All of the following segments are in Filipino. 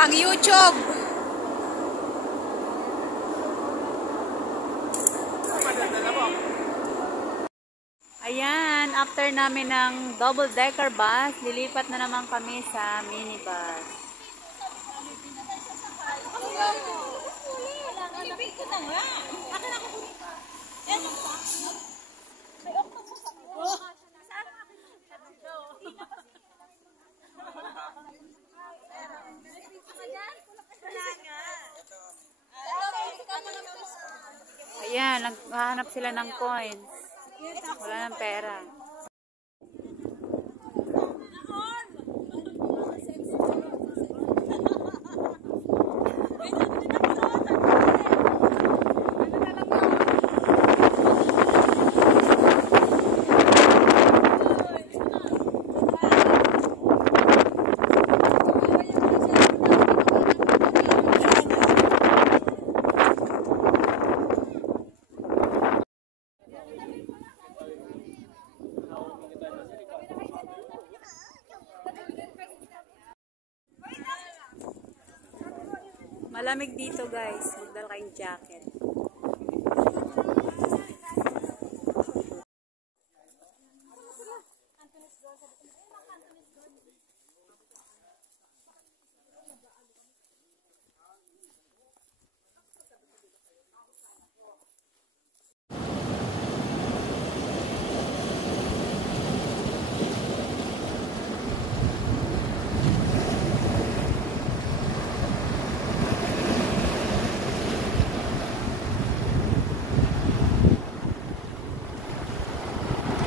Pang YouTube. Ayan, after namin ng double-decker bus, lilipat na naman kami sa minibus. Ayan, naghahanap sila ng coins. Wala ng pera. Malamig dito guys, magdala kayong jacket.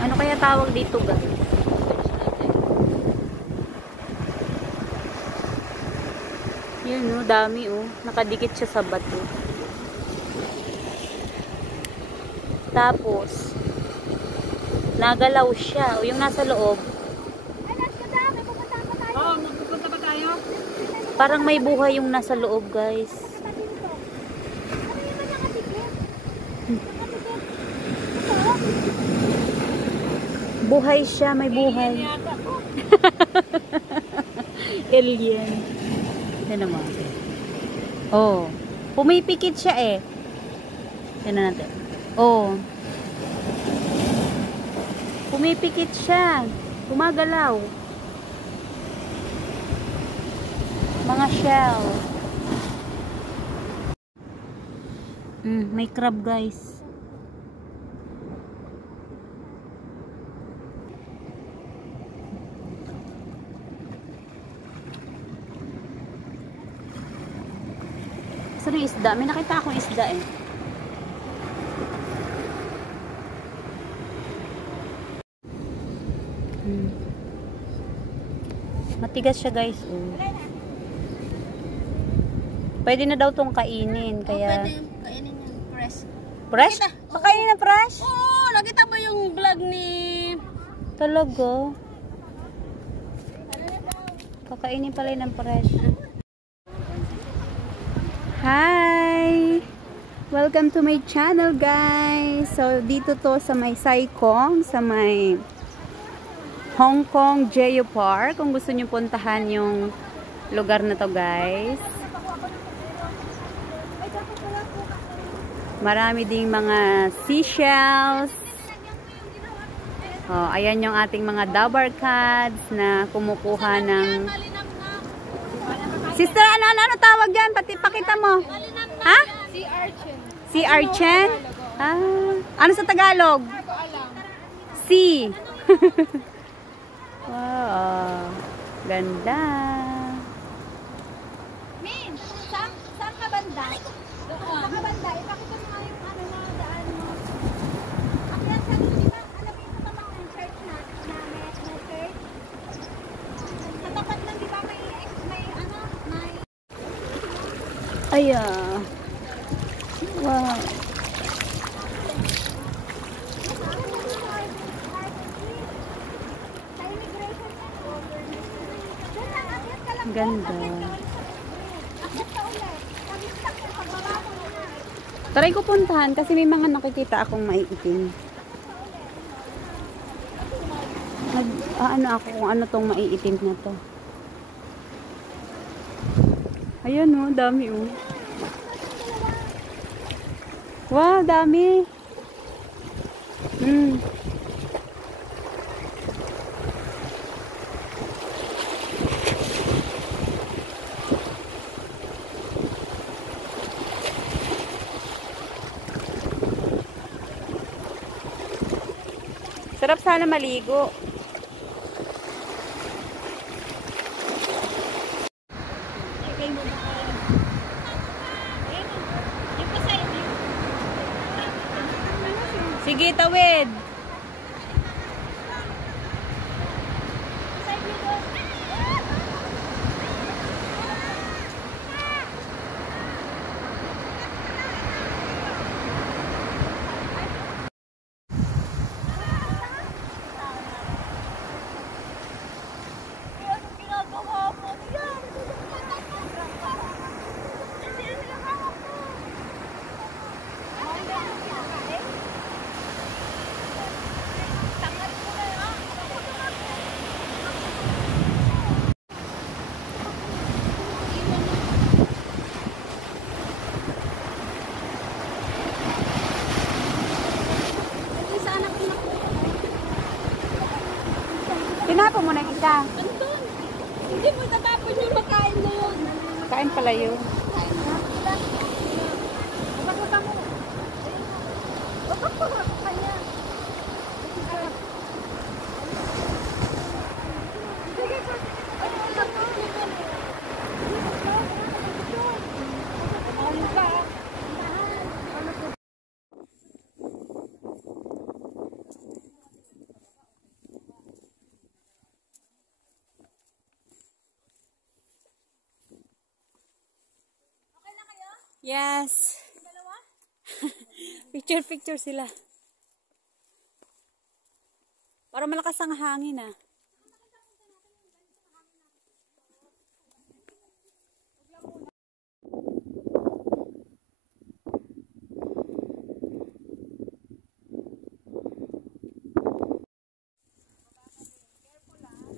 Ano kaya tawag dito guys? Yun oh, dami oh. Nakadikit siya sa bato. Tapos, nagalaw siya. O yung nasa loob. Ay, nasa dami. Pupunta pa tayo. Oo, magpupunta pa tayo. Parang may buhay yung nasa loob guys. Buhay siya, may buhay. Alien. Yan naman. Oh. Pumipikit siya eh. Yan na natin. Oh. Pumipikit siya. Gumagalaw. Mga shell. May crab guys. Saan yung isda? May nakita akong isda eh. Matigas siya guys. Pwede na daw tong kainin. Kaya... Pwede kainin yung fresh. Fresh? Pakainin na fresh? Oo, nakita mo yung vlog ni... Talaga? Kakainin pala ng fresh. Hi! Welcome to my channel guys! So dito to sa may Sai-Kung, sa may Hong Kong Geo Park. Kung gusto nyo puntahan yung lugar na to guys. Marami ding mga seashells. Oh, ayan yung ating mga dabar cats na kumukuha ng... Sister, ano tawag dyan? Pati pakita mo. Ha? Sea urchin. Sea urchin? Ah, ano sa Tagalog? Sea. Wow. Ganda. Min, saan ka banda? Saan ka banda? Ipakita mo nga yung ano na daan mo. Akyat sa di ba? Alam mo yung tapat ng church na church? Sa tapat lang di ba may ano? Ayan. Wow. Ganda. Try ko puntahan kasi may mga nakikita akong maiitim. Ano ako kung ano tong maiitim na to. Ayan oh, dami oh. Wow, dami. Mm. Sarap sana maligo. Ikay mo ba kayo? Ayun o. Yung pa sa inyo. Sige, tawid. Sa inyo doon. Anong ginagawa mo? Yan! Tinapo mo na yung isa. Andun! Hindi mo tatapon yung makain na yun. Kain pala yun. Baka mo. Baka pa ako kanya. Sige po. Ay, alam mo. Ano ba? Okay na kayo? Yes. Dalawa? Picture sila. Para malakas ang hangin ah.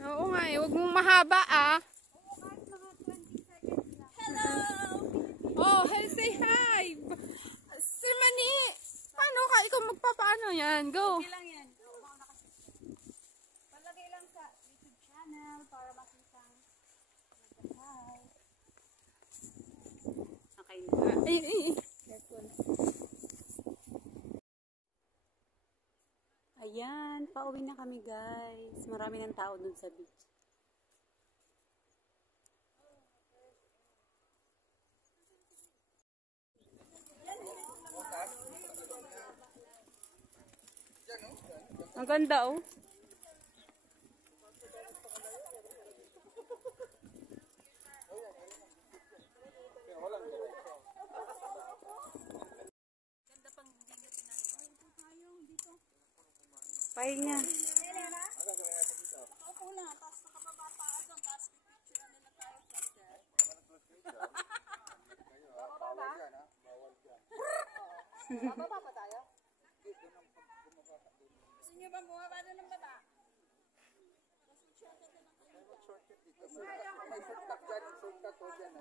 Oo nga eh, huwag mong mahaba ah. Hello! Oh, hey, say hi! Si Mani! Paano ka? Ikaw magpapaano yan? Go! Okay lang yan. Palagay lang sa YouTube channel para makita mag-hi. Okay. Ay, ay, ay. Ayan, pauwi na kami guys. Marami ng tao dun sa beach. Ang ganda oh. Pahinga. Ako na, tapos nakababa pa doon, tapos pipicture nila tayo sa dyan. Bababa pa tayo? Gusto niyo ba bumaba doon ng baba? May shortcut dyan, shortcut po dyan.